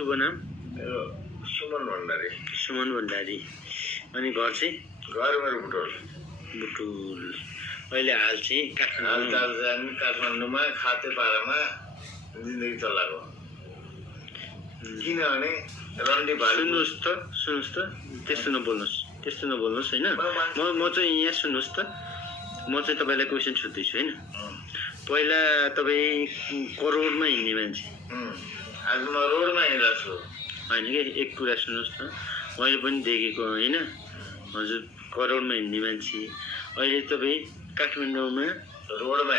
शुभ नाम सुमन भण्डारी। सुमन भण्डारी। अनि घर चाहिँ घर मेरो बुटोल। बुटुल। अहिले हाल चाहिँ काठमाडौँमा खातेपारामा जिन्दगी चलाएको। किनभने रन्डी भालु सुन्नुहोस् त त्यस्तो नबोल्नुहोस् होइन। म चाहिँ यहाँ सुन्नुहोस् त, म चाहिँ तपाईँलाई क्वेसन सोध्दैछु होइन। पहिला तपाईँ करोडमा हिँड्ने मान्छे, आज म रोडमा हिँडेको छु होइन कि। एक कुरा सुन्नुहोस् त, मैले पनि देखेको होइन, हजुर करोडमा हिँड्ने मान्छे अहिले तपाईँ काठमाडौँमा रोडमा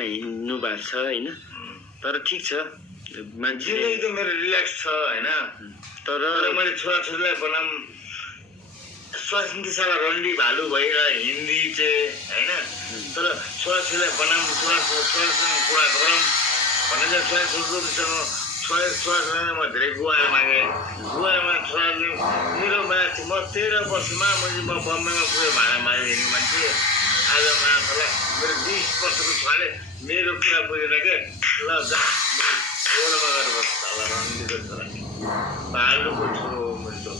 हिँड्नु भएको छ होइन। तर ठिक छ, मान्छे त मेरो रिल्याक्स छ होइन। तर मैले छोराछोरीलाई बनाम स्वास्नी साला रन्डी भालु भएर हिन्दी चाहिँ होइन। तर छोराछोरीलाई बनाम छोरासँग कुरा गरौँ भनेर छोराछोरीसँग छोराछोरीलाई म धेरै गुहार मागेँ। गुहारमा छोराले मेरो माथि म 13 वर्षमा म बम्बईमा पुगेँ भाडा मारेर हिँड्ने मान्छे। आज मान्छेलाई मेरो 20 वर्षको छोराले मेरो कुरा बुझेन के। ल जा रोडमा गएर बस्छ होला रन्डीको छोरा, भालुको छोरो मेरो।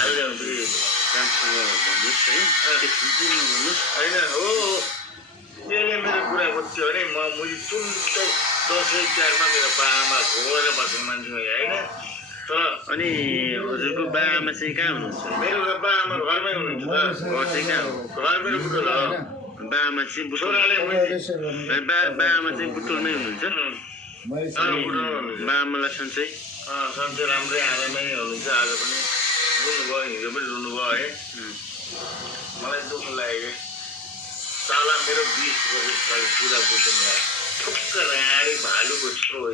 अहिले राम्रोसँग भन्नुहोस् है, होइन हो त्यसले मेरो कुरा बुझ्थ्यो भने म मुजी चुन्दै 10 तिहारमा मेरो बाआमा घोरेर बसेको मान्छे होइन। तर अनि हजुरको बाआमा चाहिँ कहाँ हुनुहुन्छ? मेरो बाआमा घरमै हुनुहुन्छ। घर चाहिँ कहाँ हो? घर मेरो बुटोल हो। बाआमा चाहिँ छोराले बाआमा चाहिँ बुटोलमै हुनुहुन्छ। बाआमालाई सन्चै सन्चै राम्रै आरामै हुनुहुन्छ। आज पनि रुनुभयो, हिजो पनि रुनुभयो है। मलाई दुःख लाग्यो साला मेरो 20 वर्ष पुरा बुझ्नु ठुक्क राडी भालुको छोरो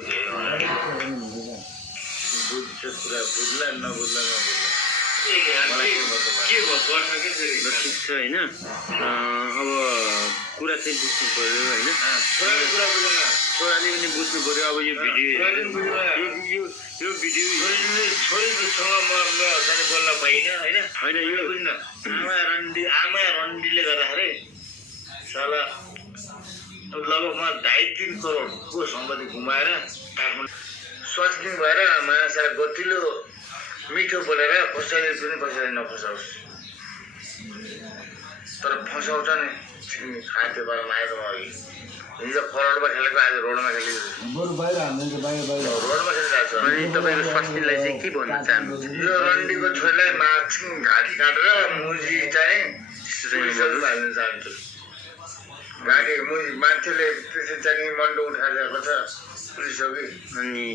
बुझ्छ कुरा बुझ्ला नबुझ्ला ठिक छ होइन। अब कुरा चाहिँ बुझ्नु पर्यो होइन। छोराले कुरा बुझेन, छोराले पनि बुझ्नु पर्यो। अब यो भिडियो छोरीसँग म बोल्न पाइनँ होइन। यो बुझ्न आमा रन्डीले गर्दाखेरि साला लगभग 2.5-3 करोडको सम्पत्ति गुमाएर काठमाडौँ स्वास्नी भएर माछा गतिलो मिठो बोलेर कसैले पनि कसैले नफसाओस्। तर फसाउँछ नि खाते बारेमा आएको अघि हिजो करोडमा खेलेको आज रोडमा खेलिरहेको रोडमा खेलिरहेको छ। अनि तपाईँको स्वास्नीलाई चाहिँ के भन्न चाहनुहुन्छ? यो रन्डीको छोरीलाई माछिङ घाँटी काटेर मुजी चाहिँ पुलिसहरू हाल्न चाहन्छु। घाँटी मुजी मान्छेले त्यसै चाहिँ मन्डो उठाइरहेको छ पुलिसहरू। अनि